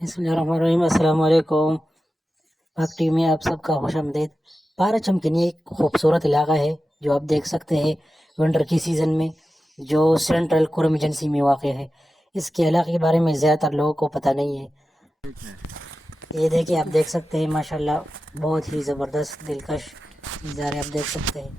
बिस्मिल्लाहिर्रहमानिर्रहीम, अस्सलाम वालेकुम। पाक टीवी में आप सबका खुशामदीद। पाराचमकनी एक खूबसूरत इलाका है जो आप देख सकते हैं विंटर की सीज़न में, जो सेंट्रल कुरम एजेंसी में वाक़ है। इसके इलाके के बारे में ज़्यादातर लोगों को पता नहीं है। ये देखिए, आप देख सकते हैं माशाल्लाह बहुत ही ज़बरदस्त दिलकश नज़ारे आप देख सकते हैं।